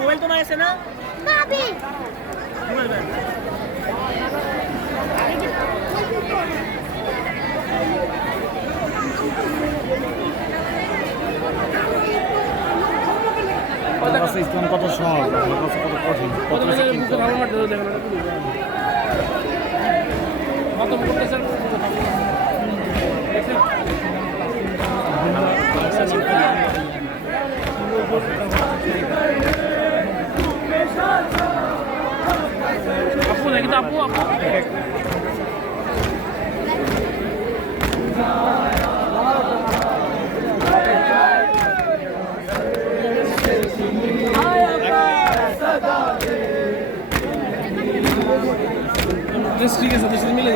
Mobile তোমার আছে না? ইসলাম কত সহজ, কত কঠিন, কত আপু নাকি তো আপু আপু ঠিক আছে দেশের মিলে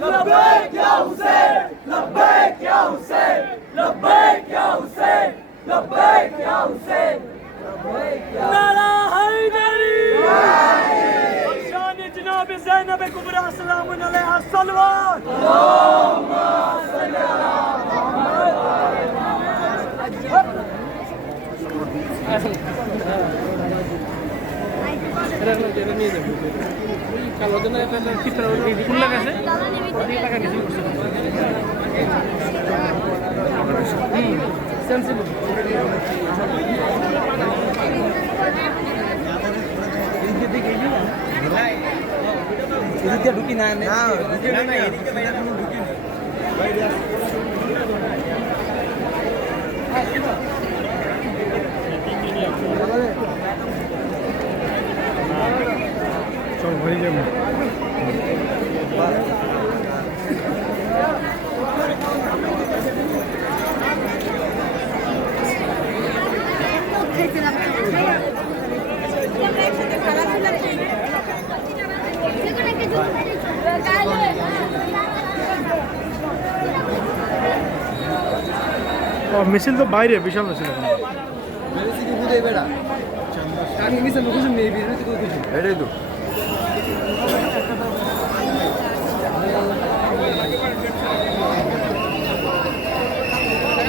لبيك يا حسين لبيك يا حسين لبيك يا حسين لبيك يا حسين نالا حيدري شان جناب زينب الكبرى سلام عليها الصلوات اللهم صل على কালো জন্য একটা চিত্র ফুল লাগাছে টাকা বেশি করছে সেন্সিবল ঢুকি না চল হয়ে যাবে। মিছিল তো বাইরে বিশাল মিছিল আমি মিশন এটাই তো